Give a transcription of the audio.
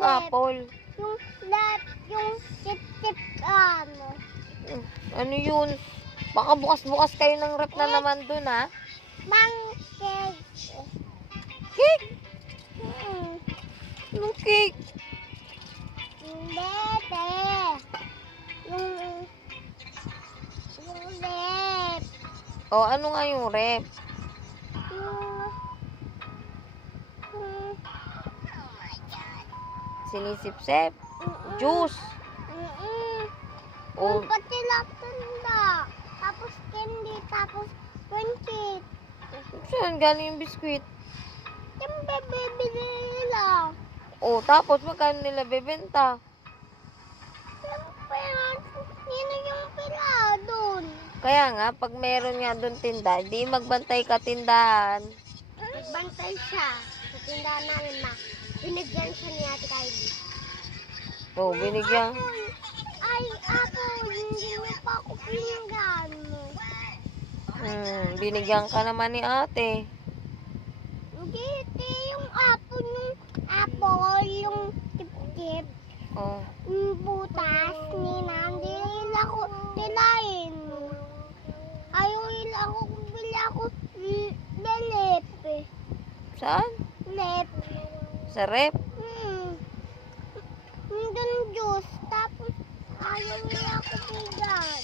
Anong apple? Yung tip-tip ano. Ano yun? Baka bukas-bukas kayo ng rep na naman dun, ha? Cake. Cake? Hmm. Anong cake? Bebe. Yung lip. O, ano nga yung rep? Yung Sinisip-sip? Juice? O, Yung pati tanda. Tapos candy. Tapos cake. saan galing yung biskwit? Yung bebe nila. O, tapos magkano nila bebenta? Yun yung pila doon. Kaya nga, pag meron nga doon tinda, di magbantay ka tindahan. Nagbantay siya sa tindahan namin, ma. Binigyan siya ni Ate Kylie. O, binigyan. Ay, apple. Hindi mo pa ako pinigyan. Binigyan ka naman ni ate. Hindi, yung apple, yung tip-tip. O, Yung butas, hindi nila ko tilain. Ayaw nila ako, bili ako lip. saan? Lip. Sa rep? Yung juice, tapos ayaw nila ako bigyan.